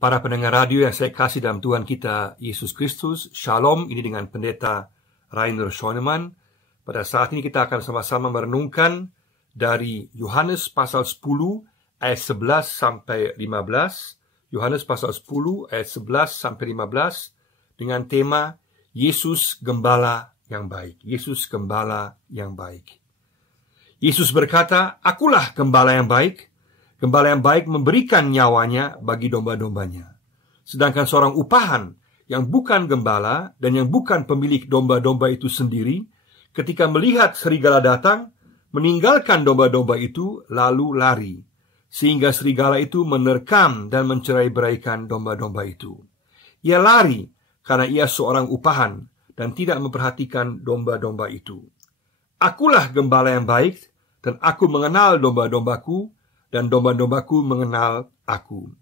Para pendengar radio yang saya kasih dalam Tuhan kita Yesus Kristus, Shalom. Ini dengan Pendeta Rainer Schoenemann. Pada saat ini kita akan sama-sama merenungkan dari Yohanes pasal 10 ayat 11 sampai 15. Yohanes pasal 10 ayat 11 sampai 15 dengan tema Yesus Gembala yang baik. Yesus Gembala yang baik. Yesus berkata, "Akulah gembala yang baik. Gembala yang baik memberikan nyawanya bagi domba-dombanya. Sedangkan seorang upahan yang bukan gembala dan yang bukan pemilik domba-domba itu sendiri, ketika melihat serigala datang, meninggalkan domba-domba itu lalu lari, sehingga serigala itu menerkam dan mencerai-beraikan domba-domba itu. Ia lari karena ia seorang upahan dan tidak memperhatikan domba-domba itu. Akulah gembala yang baik, dan aku mengenal domba-dombaku, dan domba-dombaku mengenal aku.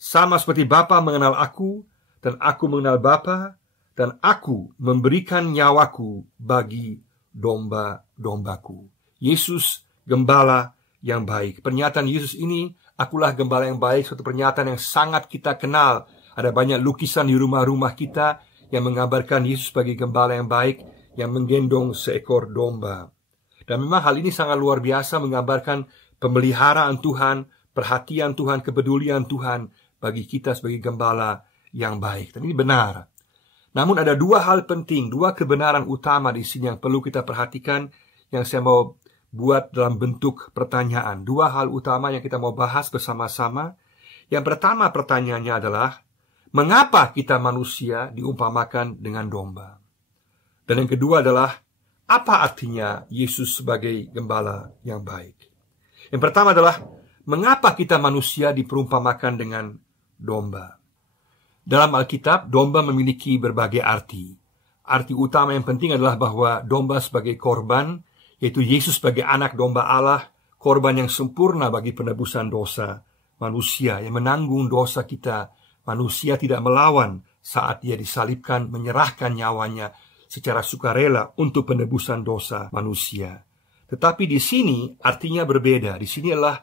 Sama seperti Bapa mengenal aku, dan aku mengenal Bapa, dan aku memberikan nyawaku bagi domba-dombaku." Yesus gembala yang baik. Pernyataan Yesus ini, "Akulah gembala yang baik," suatu pernyataan yang sangat kita kenal. Ada banyak lukisan di rumah-rumah kita yang menggambarkan Yesus sebagai gembala yang baik yang menggendong seekor domba. Dan memang hal ini sangat luar biasa, menggambarkan pemeliharaan Tuhan, perhatian Tuhan, kepedulian Tuhan bagi kita sebagai gembala yang baik. Dan ini benar. Namun ada dua hal penting, dua kebenaran utama di sini yang perlu kita perhatikan, yang saya mau buat dalam bentuk pertanyaan. Dua hal utama yang kita mau bahas bersama-sama. Yang pertama pertanyaannya adalah, mengapa kita manusia diumpamakan dengan domba? Dan yang kedua adalah, apa artinya Yesus sebagai gembala yang baik? Yang pertama adalah, mengapa kita manusia diperumpamakan dengan domba? Dalam Alkitab, domba memiliki berbagai arti. Arti utama yang penting adalah bahwa domba sebagai korban, yaitu Yesus sebagai anak domba Allah, korban yang sempurna bagi penebusan dosa manusia, yang menanggung dosa kita. Manusia tidak melawan saat dia disalibkan, menyerahkan nyawanya secara sukarela untuk penebusan dosa manusia. Tetapi di sini artinya berbeda. Di sini adalah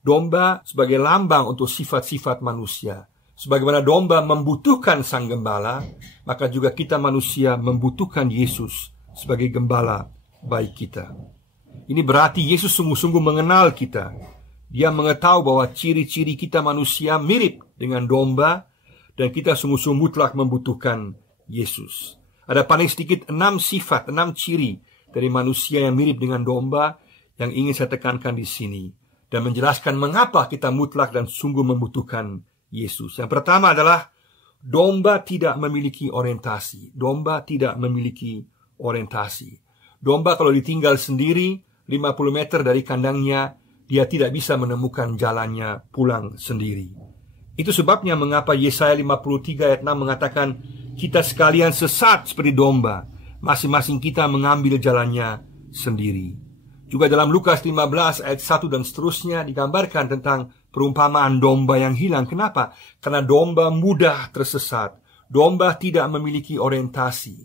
domba sebagai lambang untuk sifat-sifat manusia. Sebagaimana domba membutuhkan sang gembala, maka juga kita manusia membutuhkan Yesus sebagai gembala baik kita. Ini berarti Yesus sungguh-sungguh mengenal kita. Dia mengetahui bahwa ciri-ciri kita manusia mirip dengan domba, dan kita sungguh-sungguh mutlak membutuhkan Yesus. Ada paling sedikit 6 sifat, 6 ciri dari manusia yang mirip dengan domba yang ingin saya tekankan di sini, dan menjelaskan mengapa kita mutlak dan sungguh membutuhkan Yesus. Yang pertama adalah domba tidak memiliki orientasi. Domba tidak memiliki orientasi. Domba kalau ditinggal sendiri 50 meter dari kandangnya, dia tidak bisa menemukan jalannya pulang sendiri. Itu sebabnya mengapa Yesaya 53 ayat 6 mengatakan, "Kita sekalian sesat seperti domba, masing-masing kita mengambil jalannya sendiri." Juga dalam Lukas 15 ayat 1 dan seterusnya digambarkan tentang perumpamaan domba yang hilang. Kenapa? Karena domba mudah tersesat. Domba tidak memiliki orientasi.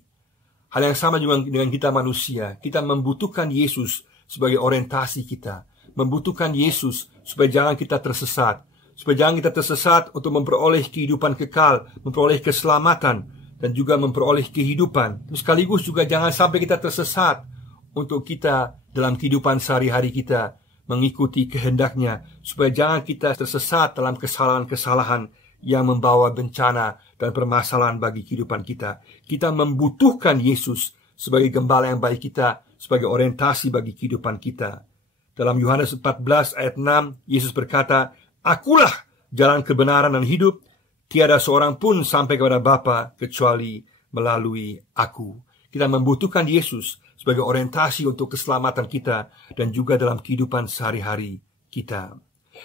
Hal yang sama juga dengan kita manusia. Kita membutuhkan Yesus sebagai orientasi kita. Membutuhkan Yesus supaya jangan kita tersesat. Supaya jangan kita tersesat untuk memperoleh kehidupan kekal, memperoleh keselamatan, dan juga memperoleh kehidupan. Sekaligus juga jangan sampai kita tersesat untuk kita dalam kehidupan sehari-hari kita mengikuti kehendaknya, supaya jangan kita tersesat dalam kesalahan-kesalahan yang membawa bencana dan permasalahan bagi kehidupan kita. Kita membutuhkan Yesus sebagai gembala yang baik kita, sebagai orientasi bagi kehidupan kita. Dalam Yohanes 14 ayat 6, Yesus berkata, "Akulah jalan kebenaran dan hidup. Tiada seorang pun sampai kepada Bapa kecuali melalui aku." Kita membutuhkan Yesus sebagai orientasi untuk keselamatan kita dan juga dalam kehidupan sehari-hari kita.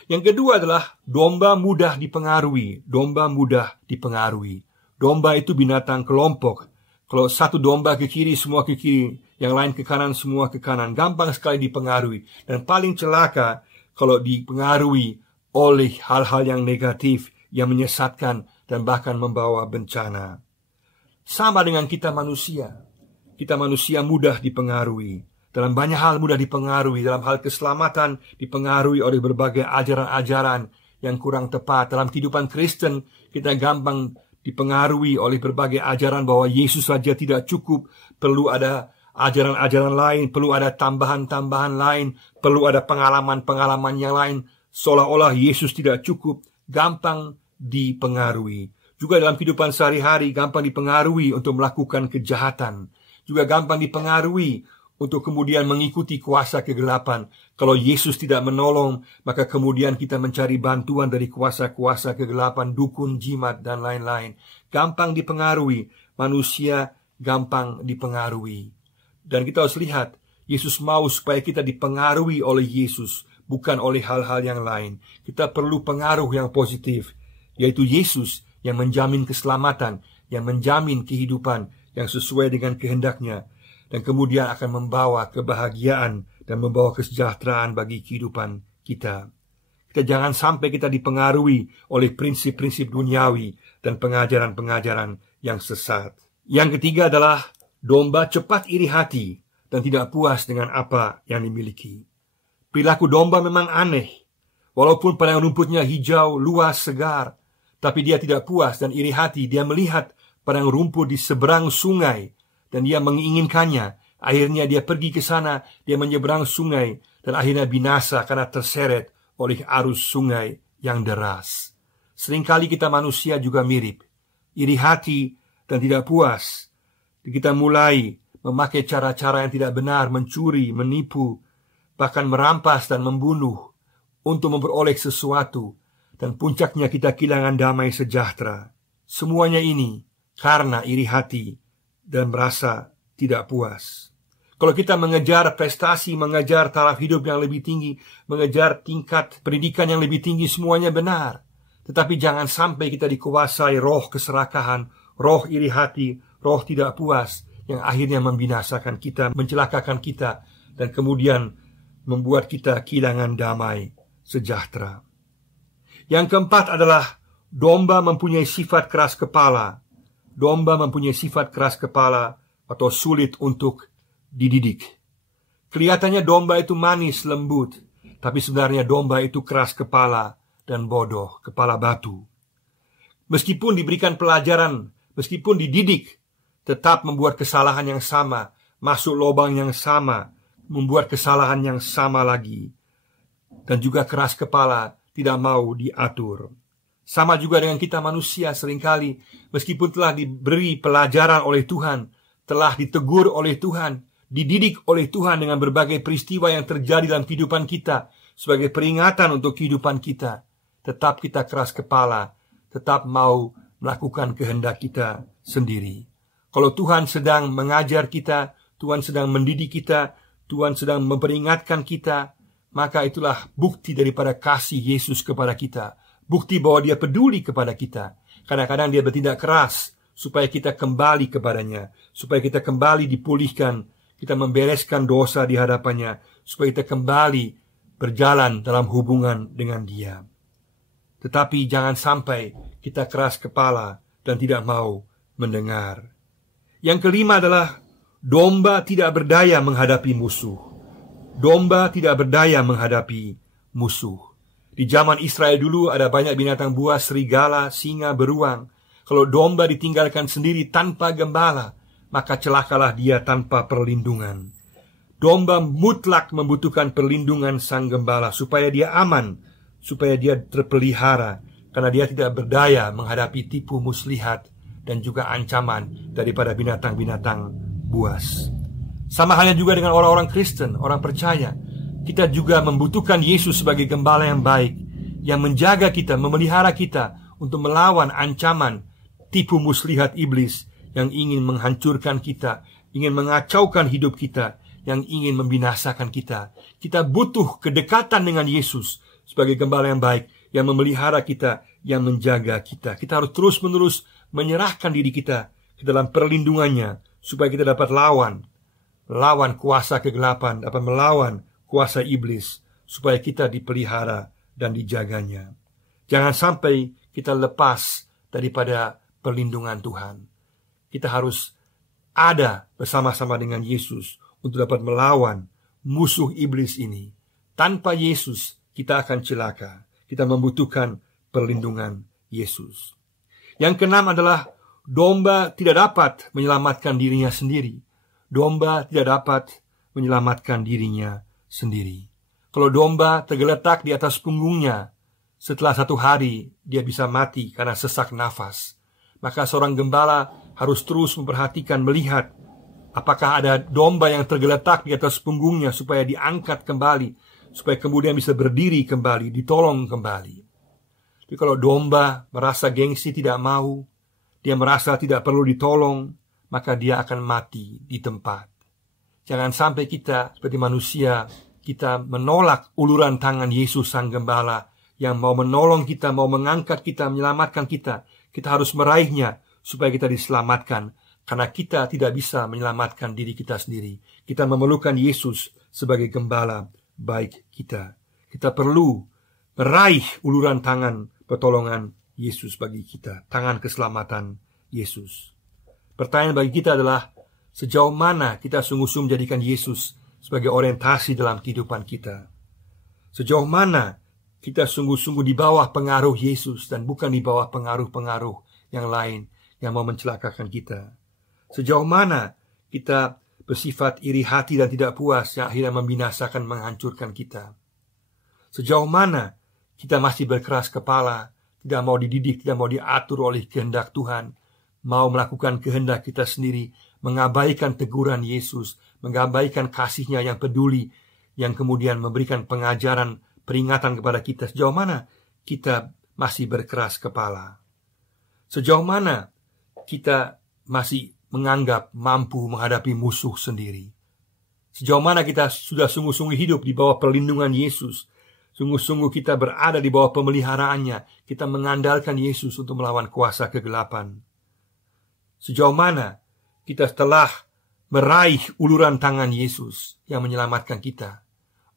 Yang kedua adalah domba mudah dipengaruhi. Domba mudah dipengaruhi. Domba itu binatang kelompok. Kalau satu domba ke kiri, semua ke kiri. Yang lain ke kanan, semua ke kanan. Gampang sekali dipengaruhi. Dan paling celaka kalau dipengaruhi oleh hal-hal yang negatif, yang menyesatkan dan bahkan membawa bencana. Sama dengan kita manusia. Kita manusia mudah dipengaruhi. Dalam banyak hal mudah dipengaruhi. Dalam hal keselamatan dipengaruhi oleh berbagai ajaran-ajaran yang kurang tepat. Dalam kehidupan Kristen, kita gampang dipengaruhi oleh berbagai ajaran bahwa Yesus saja tidak cukup, perlu ada ajaran-ajaran lain, perlu ada tambahan-tambahan lain, perlu ada pengalaman-pengalaman yang lain, seolah-olah Yesus tidak cukup. Gampang dipengaruhi. Juga dalam kehidupan sehari-hari gampang dipengaruhi untuk melakukan kejahatan. Juga gampang dipengaruhi untuk kemudian mengikuti kuasa kegelapan. Kalau Yesus tidak menolong, maka kemudian kita mencari bantuan dari kuasa-kuasa kegelapan, dukun, jimat, dan lain-lain. Gampang dipengaruhi. Manusia gampang dipengaruhi. Dan kita harus lihat, Yesus mau supaya kita dipengaruhi oleh Yesus, bukan oleh hal-hal yang lain. Kita perlu pengaruh yang positif, yaitu Yesus yang menjamin keselamatan, yang menjamin kehidupan yang sesuai dengan kehendaknya, dan kemudian akan membawa kebahagiaan dan membawa kesejahteraan bagi kehidupan kita. Kita jangan sampai kita dipengaruhi oleh prinsip-prinsip duniawi dan pengajaran-pengajaran yang sesat. Yang ketiga adalah domba cepat iri hati dan tidak puas dengan apa yang dimiliki. Perilaku domba memang aneh. Walaupun padang rumputnya hijau, luas, segar, tapi dia tidak puas dan iri hati. Dia melihat padang rumput di seberang sungai dan dia menginginkannya. Akhirnya dia pergi ke sana, dia menyeberang sungai dan akhirnya binasa karena terseret oleh arus sungai yang deras. Seringkali kita manusia juga mirip, iri hati dan tidak puas. Kita mulai memakai cara-cara yang tidak benar, mencuri, menipu, bahkan merampas dan membunuh untuk memperoleh sesuatu, dan puncaknya kita kehilangan damai sejahtera. Semuanya ini karena iri hati dan merasa tidak puas. Kalau kita mengejar prestasi, mengejar taraf hidup yang lebih tinggi, mengejar tingkat pendidikan yang lebih tinggi, semuanya benar. Tetapi jangan sampai kita dikuasai roh keserakahan, roh iri hati, roh tidak puas, yang akhirnya membinasakan kita, mencelakakan kita, dan kemudian membuat kita kehilangan damai sejahtera. Yang keempat adalah domba mempunyai sifat keras kepala. Domba mempunyai sifat keras kepala atau sulit untuk dididik. Kelihatannya domba itu manis, lembut, tapi sebenarnya domba itu keras kepala dan bodoh, kepala batu. Meskipun diberikan pelajaran, meskipun dididik, tetap membuat kesalahan yang sama, masuk lubang yang sama, membuat kesalahan yang sama lagi, dan juga keras kepala, tidak mau diatur. Sama juga dengan kita manusia seringkali, meskipun telah diberi pelajaran oleh Tuhan, telah ditegur oleh Tuhan, dididik oleh Tuhan dengan berbagai peristiwa yang terjadi dalam kehidupan kita, sebagai peringatan untuk kehidupan kita, tetap kita keras kepala, tetap mau melakukan kehendak kita sendiri. Kalau Tuhan sedang mengajar kita, Tuhan sedang mendidik kita, Tuhan sedang memperingatkan kita, maka itulah bukti daripada kasih Yesus kepada kita. Bukti bahwa dia peduli kepada kita. Kadang-kadang dia bertindak keras supaya kita kembali kepadanya, supaya kita kembali dipulihkan, kita membereskan dosa di hadapannya, supaya kita kembali berjalan dalam hubungan dengan dia. Tetapi jangan sampai kita keras kepala dan tidak mau mendengar. Yang kelima adalah domba tidak berdaya menghadapi musuh. Domba tidak berdaya menghadapi musuh. Di zaman Israel dulu ada banyak binatang buas, serigala, singa, beruang. Kalau domba ditinggalkan sendiri tanpa gembala, maka celakalah dia tanpa perlindungan. Domba mutlak membutuhkan perlindungan sang gembala supaya dia aman, supaya dia terpelihara, karena dia tidak berdaya menghadapi tipu muslihat dan juga ancaman daripada binatang-binatang buas. Sama halnya juga dengan orang-orang Kristen, orang percaya. Kita juga membutuhkan Yesus sebagai gembala yang baik, yang menjaga kita, memelihara kita untuk melawan ancaman tipu muslihat iblis yang ingin menghancurkan kita, ingin mengacaukan hidup kita, yang ingin membinasakan kita. Kita butuh kedekatan dengan Yesus sebagai gembala yang baik, yang memelihara kita, yang menjaga kita. Kita harus terus-menerus menyerahkan diri kita ke dalam perlindungannya, supaya kita dapat lawan kuasa kegelapan, dapat melawan kuasa iblis, supaya kita dipelihara dan dijaganya. Jangan sampai kita lepas daripada perlindungan Tuhan. Kita harus ada bersama-sama dengan Yesus untuk dapat melawan musuh iblis ini. Tanpa Yesus kita akan celaka. kita membutuhkan perlindungan Yesus. Yang keenam adalah domba tidak dapat menyelamatkan dirinya sendiri. Domba tidak dapat menyelamatkan dirinya sendiri. Kalau domba tergeletak di atas punggungnya, setelah 1 hari dia bisa mati karena sesak nafas. Maka seorang gembala harus terus memperhatikan, melihat apakah ada domba yang tergeletak di atas punggungnya supaya diangkat kembali, supaya kemudian bisa berdiri kembali, ditolong kembali. Tapi kalau domba merasa gengsi, tidak mau, dia merasa tidak perlu ditolong, maka dia akan mati di tempat. Jangan sampai kita seperti manusia, kita menolak uluran tangan Yesus Sang Gembala yang mau menolong kita, mau mengangkat kita, menyelamatkan kita. Kita harus meraihnya supaya kita diselamatkan, karena kita tidak bisa menyelamatkan diri kita sendiri. Kita memerlukan Yesus sebagai gembala baik kita. Kita perlu meraih uluran tangan pertolongan Yesus bagi kita, tangan keselamatan Yesus. Pertanyaan bagi kita adalah, sejauh mana kita sungguh-sungguh menjadikan Yesus sebagai orientasi dalam kehidupan kita? Sejauh mana kita sungguh-sungguh di bawah pengaruh Yesus dan bukan di bawah pengaruh-pengaruh yang lain yang mau mencelakakan kita? Sejauh mana kita bersifat iri hati dan tidak puas yang akhirnya membinasakan, menghancurkan kita? Sejauh mana kita masih berkeras kepala, tidak mau dididik, tidak mau diatur oleh kehendak Tuhan, mau melakukan kehendak kita sendiri, mengabaikan teguran Yesus, mengabaikan kasih-Nya yang peduli, yang kemudian memberikan pengajaran, peringatan kepada kita. Sejauh mana kita masih berkeras kepala? Sejauh mana kita masih menganggap mampu menghadapi musuh sendiri? Sejauh mana kita sudah sungguh-sungguh hidup di bawah perlindungan Yesus? Sungguh-sungguh kita berada di bawah pemeliharaannya. Kita mengandalkan Yesus untuk melawan kuasa kegelapan. Sejauh mana kita telah meraih uluran tangan Yesus yang menyelamatkan kita?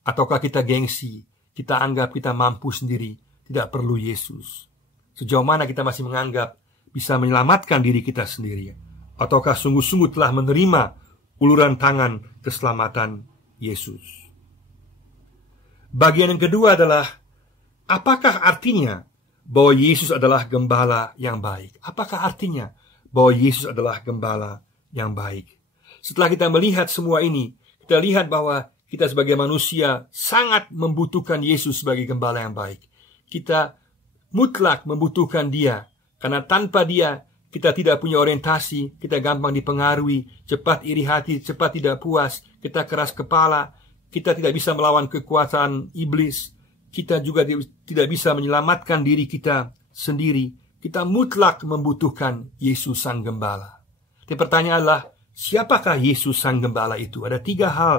Ataukah kita gengsi, kita anggap kita mampu sendiri, tidak perlu Yesus? Sejauh mana kita masih menganggap bisa menyelamatkan diri kita sendiri? Ataukah sungguh-sungguh telah menerima uluran tangan keselamatan Yesus? Bagian yang kedua adalah, apakah artinya bahwa Yesus adalah gembala yang baik? Apakah artinya bahwa Yesus adalah gembala yang baik? Setelah kita melihat semua ini, kita lihat bahwa kita sebagai manusia sangat membutuhkan Yesus sebagai gembala yang baik. Kita mutlak membutuhkan Dia, karena tanpa Dia kita tidak punya orientasi, kita gampang dipengaruhi, cepat iri hati, cepat tidak puas, kita keras kepala, kita tidak bisa melawan kekuasaan iblis, kita juga tidak bisa menyelamatkan diri kita sendiri. Kita mutlak membutuhkan Yesus Sang Gembala. Tapi pertanyaan adalah, siapakah Yesus Sang Gembala itu? Ada 3 hal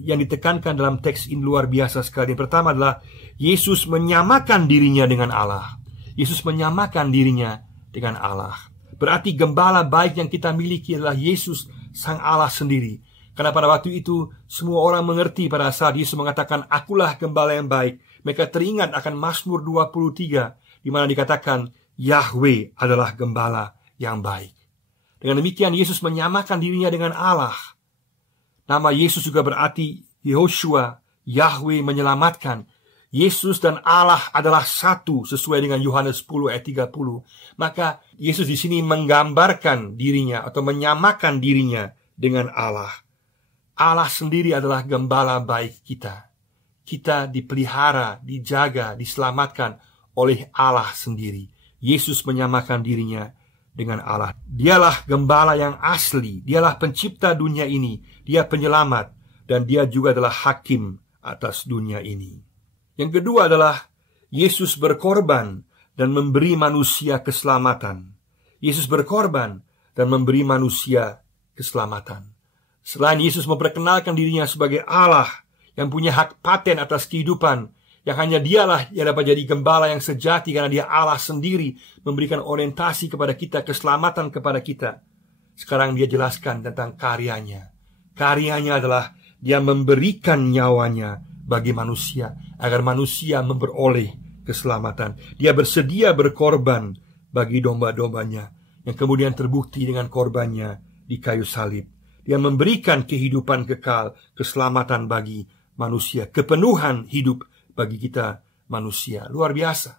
yang ditekankan dalam teks ini luar biasa sekali. Yang pertama adalah, Yesus menyamakan dirinya dengan Allah. Yesus menyamakan dirinya dengan Allah. Berarti gembala baik yang kita miliki adalah Yesus Sang Allah sendiri. Karena pada waktu itu semua orang mengerti pada saat Yesus mengatakan, akulah gembala yang baik. Mereka teringat akan Mazmur 23, di mana dikatakan, Yahweh adalah gembala yang baik. Dengan demikian Yesus menyamakan dirinya dengan Allah. Nama Yesus juga berarti Yehoshua, Yahweh menyelamatkan. Yesus dan Allah adalah satu sesuai dengan Yohanes 10 ayat 30. Maka Yesus di sini menggambarkan dirinya atau menyamakan dirinya dengan Allah. Allah sendiri adalah gembala baik kita. Kita dipelihara, dijaga, diselamatkan oleh Allah sendiri. Yesus menyamakan dirinya dengan Allah. Dialah gembala yang asli, dialah pencipta dunia ini, dia penyelamat, dan dia juga adalah hakim atas dunia ini. Yang kedua adalah Yesus berkorban dan memberi manusia keselamatan. Yesus berkorban dan memberi manusia keselamatan. Selain Yesus memperkenalkan dirinya sebagai Allah yang punya hak paten atas kehidupan, yang hanya dialah yang dapat jadi gembala yang sejati karena dia Allah sendiri, memberikan orientasi kepada kita, keselamatan kepada kita. Sekarang dia jelaskan tentang karyanya. Karyanya adalah dia memberikan nyawanya bagi manusia, agar manusia memperoleh keselamatan. Dia bersedia berkorban bagi domba-dombanya, yang kemudian terbukti dengan korbannya di kayu salib. Dia memberikan kehidupan kekal, keselamatan bagi manusia, kepenuhan hidup bagi kita manusia. Luar biasa.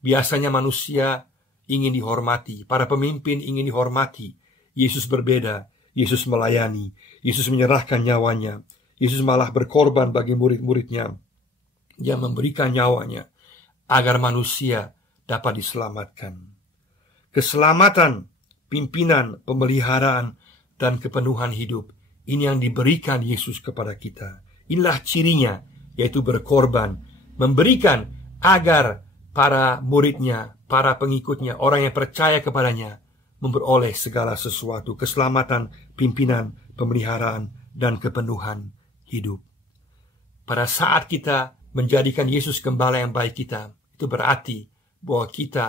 Biasanya manusia ingin dihormati, para pemimpin ingin dihormati. Yesus berbeda. Yesus melayani. Yesus menyerahkan nyawanya. Yesus malah berkorban bagi murid-muridnya. Dia memberikan nyawanya agar manusia dapat diselamatkan. Keselamatan, pimpinan, pemeliharaan, dan kepenuhan hidup, ini yang diberikan Yesus kepada kita. Inilah cirinya, yaitu berkorban, memberikan agar para muridnya, para pengikutnya, orang yang percaya kepadanya, memperoleh segala sesuatu, keselamatan, pimpinan, pemeliharaan, dan kepenuhan hidup. Pada saat kita menjadikan Yesus gembala yang baik kita, itu berarti bahwa kita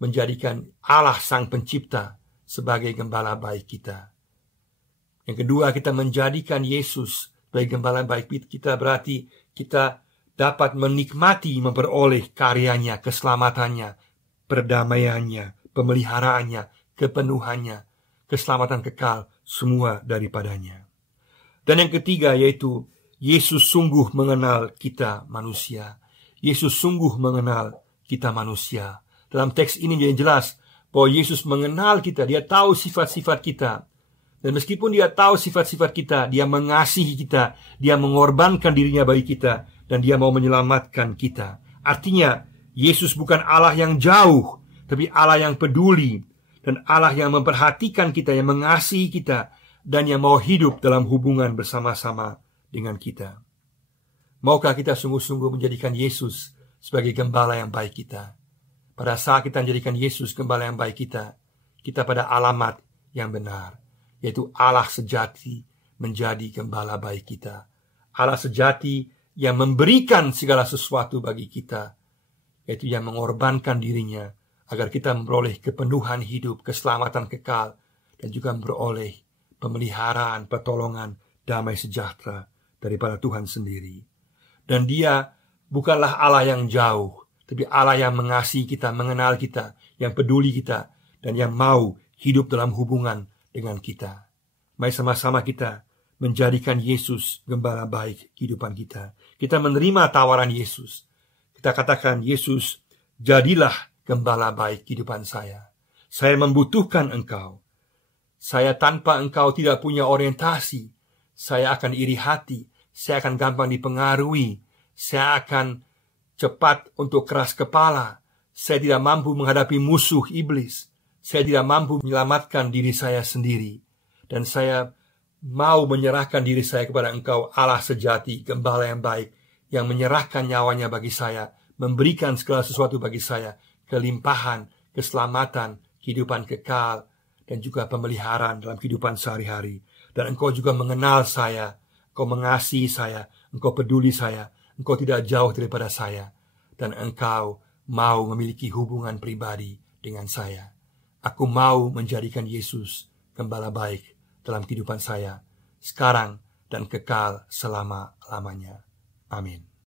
menjadikan Allah Sang Pencipta sebagai gembala baik kita. Yang kedua, kita menjadikan Yesus sebagai gembala baik kita, berarti kita dapat menikmati, memperoleh karyanya, keselamatannya, perdamaiannya, pemeliharaannya, kepenuhannya, keselamatan kekal, semua daripadanya. Dan yang ketiga, yaitu Yesus sungguh mengenal kita manusia. Yesus sungguh mengenal kita manusia. Dalam teks ini jadi jelas bahwa Yesus mengenal kita. Dia tahu sifat-sifat kita. Dan meskipun dia tahu sifat-sifat kita, dia mengasihi kita, dia mengorbankan dirinya bagi kita, dan dia mau menyelamatkan kita. Artinya, Yesus bukan Allah yang jauh, tapi Allah yang peduli, dan Allah yang memperhatikan kita, yang mengasihi kita, dan yang mau hidup dalam hubungan bersama-sama dengan kita. Maukah kita sungguh-sungguh menjadikan Yesus sebagai gembala yang baik kita? Pada saat kita menjadikan Yesus gembala yang baik kita, kita pada alamat yang benar, yaitu Allah sejati menjadi gembala baik kita. Allah sejati yang memberikan segala sesuatu bagi kita, yaitu yang mengorbankan dirinya agar kita memperoleh kepenuhan hidup, keselamatan kekal, dan juga memperoleh pemeliharaan, pertolongan, damai sejahtera daripada Tuhan sendiri. Dan dia bukanlah Allah yang jauh, tapi Allah yang mengasihi kita, mengenal kita, yang peduli kita, dan yang mau hidup dalam hubungan dengan kita. Mari sama-sama kita menjadikan Yesus gembala baik kehidupan kita. Kita menerima tawaran Yesus. Kita katakan, Yesus, jadilah gembala baik kehidupan saya. Saya membutuhkan Engkau. Saya tanpa Engkau tidak punya orientasi. Saya akan iri hati. Saya akan gampang dipengaruhi. Saya akan cepat untuk keras kepala. Saya tidak mampu menghadapi musuh iblis. Saya tidak mampu menyelamatkan diri saya sendiri. Dan saya mau menyerahkan diri saya kepada Engkau, Allah sejati, gembala yang baik, yang menyerahkan nyawanya bagi saya, memberikan segala sesuatu bagi saya, kelimpahan, keselamatan, kehidupan kekal, dan juga pemeliharaan dalam kehidupan sehari-hari. Dan Engkau juga mengenal saya, Engkau mengasihi saya, Engkau peduli saya, Engkau tidak jauh daripada saya, dan Engkau mau memiliki hubungan pribadi dengan saya. Aku mau menjadikan Yesus gembala baik dalam kehidupan saya, sekarang dan kekal selama-lamanya. Amin.